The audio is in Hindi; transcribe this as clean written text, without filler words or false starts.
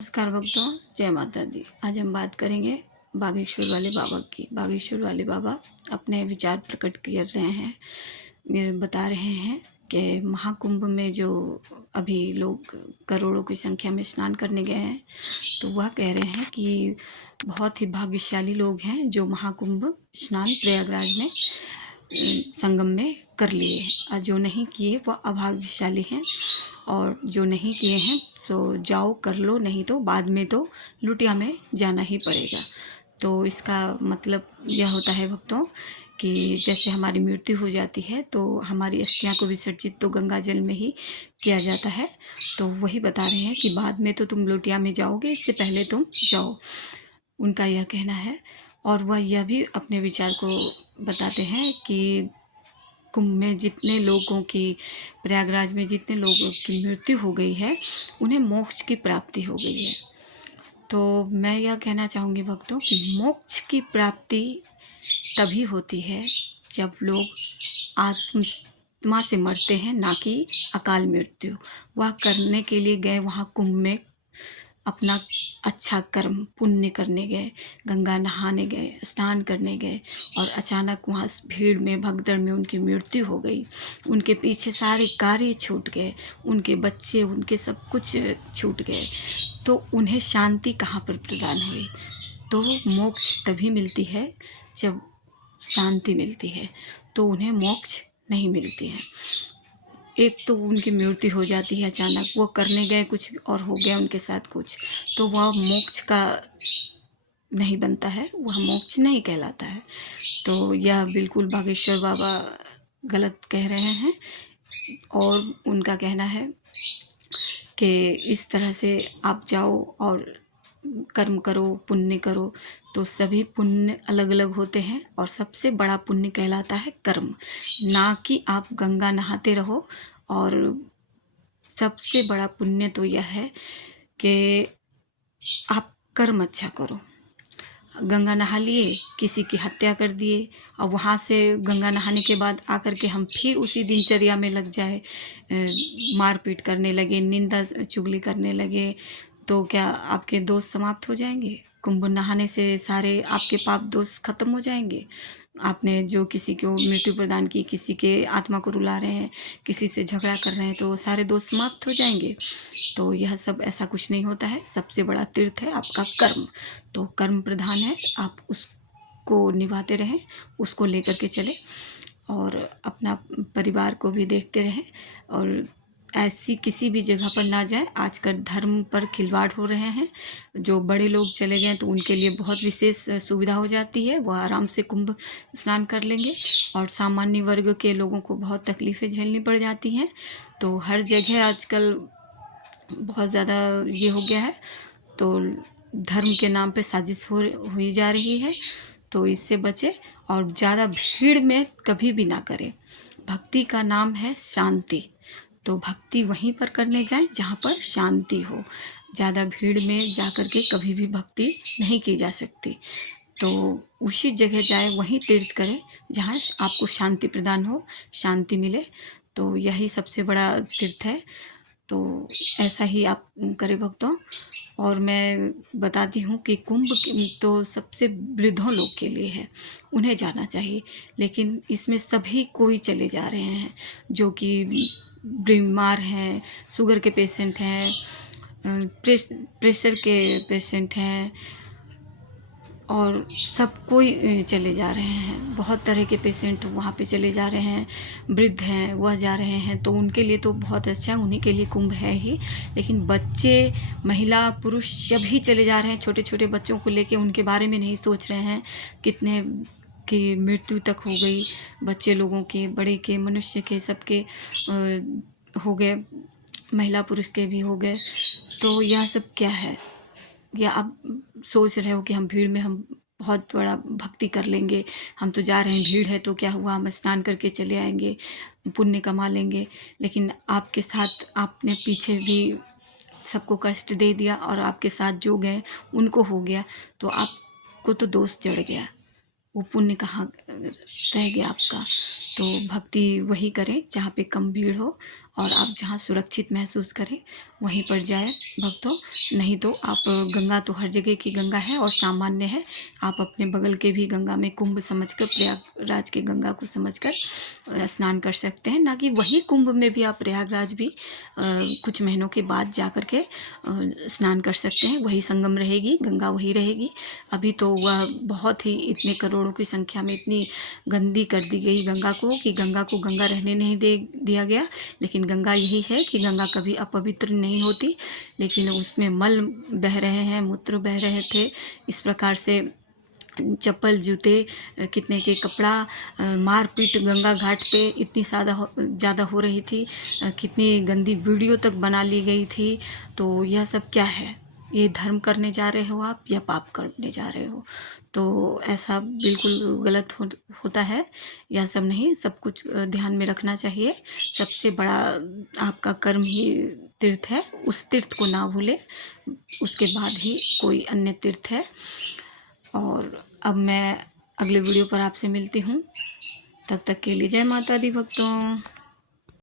नमस्कार भक्तों, जय माता दी। आज हम बात करेंगे बागेश्वर वाले बाबा की। बागेश्वर वाले बाबा अपने विचार प्रकट कर रहे हैं, ये बता रहे हैं कि महाकुंभ में जो अभी लोग करोड़ों की संख्या में स्नान करने गए हैं, तो वह कह रहे हैं कि बहुत ही भाग्यशाली लोग हैं जो महाकुंभ स्नान प्रयागराज में संगम में कर लिए, और जो नहीं किए वह अभाग्यशाली हैं, और जो नहीं किए हैं तो जाओ कर लो, नहीं तो बाद में तो लुटिया में जाना ही पड़ेगा। तो इसका मतलब यह होता है भक्तों कि जैसे हमारी मृत्यु हो जाती है तो हमारी अस्थियां को विसर्जित तो गंगा जल में ही किया जाता है। तो वही बता रहे हैं कि बाद में तो तुम लुटिया में जाओगे, इससे पहले तुम जाओ, उनका यह कहना है। और वह यह भी अपने विचार को बताते हैं कि कुंभ में जितने लोगों की, प्रयागराज में जितने लोगों की मृत्यु हो गई है, उन्हें मोक्ष की प्राप्ति हो गई है। तो मैं यह कहना चाहूँगी भक्तों कि मोक्ष की प्राप्ति तभी होती है जब लोग आत्मा से मरते हैं, ना कि अकाल मृत्यु। वह करने के लिए गए वहाँ कुंभ में, अपना अच्छा कर्म पुण्य करने गए, गंगा नहाने गए, स्नान करने गए, और अचानक वहाँ भीड़ में भगदड़ में उनकी मृत्यु हो गई। उनके पीछे सारे कार्य छूट गए, उनके बच्चे, उनके सब कुछ छूट गए, तो उन्हें शांति कहाँ पर प्रदान हुई? तो मोक्ष तभी मिलती है जब शांति मिलती है, तो उन्हें मोक्ष नहीं मिलती है। एक तो उनकी मृत्यु हो जाती है अचानक, वो करने गए कुछ और हो गया उनके साथ कुछ, तो वह मोक्ष का नहीं बनता है, वह मोक्ष नहीं कहलाता है। तो यह बिल्कुल बागेश्वर बाबा गलत कह रहे हैं, और उनका कहना है कि इस तरह से आप जाओ और कर्म करो, पुण्य करो, तो सभी पुण्य अलग अलग होते हैं, और सबसे बड़ा पुण्य कहलाता है कर्म, ना कि आप गंगा नहाते रहो। और सबसे बड़ा पुण्य तो यह है कि आप कर्म अच्छा करो। गंगा नहा लिए, किसी की हत्या कर दिए, और वहाँ से गंगा नहाने के बाद आकर के हम फिर उसी दिनचर्या में लग जाए, मारपीट करने लगे, निंदा चुगली करने लगे, तो क्या आपके दोष समाप्त हो जाएंगे? कुंभ नहाने से सारे आपके पाप दोष खत्म हो जाएंगे? आपने जो किसी को मृत्यु प्रदान की, किसी के आत्मा को रुला रहे हैं, किसी से झगड़ा कर रहे हैं, तो सारे दोष समाप्त हो जाएंगे? तो यह सब ऐसा कुछ नहीं होता है। सबसे बड़ा तीर्थ है आपका कर्म, तो कर्म प्रधान है, आप उसको निभाते रहें, उसको लेकर के चले, और अपना परिवार को भी देखते रहें, और ऐसी किसी भी जगह पर ना जाएं। आजकल धर्म पर खिलवाड़ हो रहे हैं। जो बड़े लोग चले गए तो उनके लिए बहुत विशेष सुविधा हो जाती है, वह आराम से कुंभ स्नान कर लेंगे, और सामान्य वर्ग के लोगों को बहुत तकलीफ़ें झेलनी पड़ जाती हैं। तो हर जगह आजकल बहुत ज़्यादा ये हो गया है, तो धर्म के नाम पे साजिश हुई जा रही है, तो इससे बचे, और ज़्यादा भीड़ में कभी भी ना करें। भक्ति का नाम है शांति, तो भक्ति वहीं पर करने जाएं जहाँ पर शांति हो। ज़्यादा भीड़ में जा कर के कभी भी भक्ति नहीं की जा सकती, तो उसी जगह जाए, वहीं तीर्थ करें जहाँ आपको शांति प्रदान हो, शांति मिले, तो यही सबसे बड़ा तीर्थ है। तो ऐसा ही आप करें भक्तों। और मैं बताती हूँ कि कुंभ तो सबसे वृद्धों लोग के लिए है, उन्हें जाना चाहिए, लेकिन इसमें सभी कोई चले जा रहे हैं, जो कि बीमार हैं, शुगर के पेशेंट हैं, प्रेशर के पेशेंट हैं, और सब कोई चले जा रहे हैं। बहुत तरह के पेशेंट वहाँ पे चले जा रहे हैं, वृद्ध हैं वह जा रहे हैं, तो उनके लिए तो बहुत अच्छा है, उन्हीं के लिए कुंभ है ही। लेकिन बच्चे, महिला, पुरुष सभी चले जा रहे हैं, छोटे छोटे बच्चों को लेके, उनके बारे में नहीं सोच रहे हैं। कितने की मृत्यु तक हो गई, बच्चे लोगों के, बड़े के, मनुष्य के, सबके हो गए, महिला पुरुष के भी हो गए। तो यह सब क्या है? या आप सोच रहे हो कि हम भीड़ में हम बहुत बड़ा भक्ति कर लेंगे, हम तो जा रहे हैं, भीड़ है तो क्या हुआ, हम स्नान करके चले आएंगे, पुण्य कमा लेंगे। लेकिन आपके साथ आपने पीछे भी सबको कष्ट दे दिया, और आपके साथ जो गए उनको हो गया, तो आपको तो दोष चढ़ गया। वो पुण्य कहाँ रह गया आपका। तो भक्ति वही करें जहाँ पे कम भीड़ हो और आप जहाँ सुरक्षित महसूस करें वहीं पर जाए भक्तों। नहीं तो आप, गंगा तो हर जगह की गंगा है और सामान्य है, आप अपने बगल के भी गंगा में कुंभ समझकर, प्रयागराज के गंगा को समझकर स्नान कर सकते हैं। ना कि वही कुंभ में भी आप प्रयागराज भी कुछ महीनों के बाद जा कर के स्नान कर सकते हैं। वही संगम रहेगी, गंगा वही रहेगी। अभी तो वह बहुत ही, इतने करोड़ों की संख्या में इतनी गंदी कर दी गई गंगा को कि गंगा को गंगा रहने नहीं दे दिया गया। लेकिन गंगा यही है कि गंगा कभी अपवित्र नहीं होती, लेकिन उसमें मल बह रहे हैं, मूत्र बह रहे थे। इस प्रकार से चप्पल, जूते, कितने के कपड़ा, मारपीट गंगा घाट पे इतनी ज़्यादा हो रही थी, कितनी गंदी वीडियो तक बना ली गई थी। तो यह सब क्या है? ये धर्म करने जा रहे हो आप या पाप करने जा रहे हो? तो ऐसा बिल्कुल गलत होता है। यह सब नहीं, सब कुछ ध्यान में रखना चाहिए। सबसे बड़ा आपका कर्म ही तीर्थ है, उस तीर्थ को ना भूलें। उसके बाद ही कोई अन्य तीर्थ है। और अब मैं अगले वीडियो पर आपसे मिलती हूँ। तब तक के लिए जय माता दी भक्तों।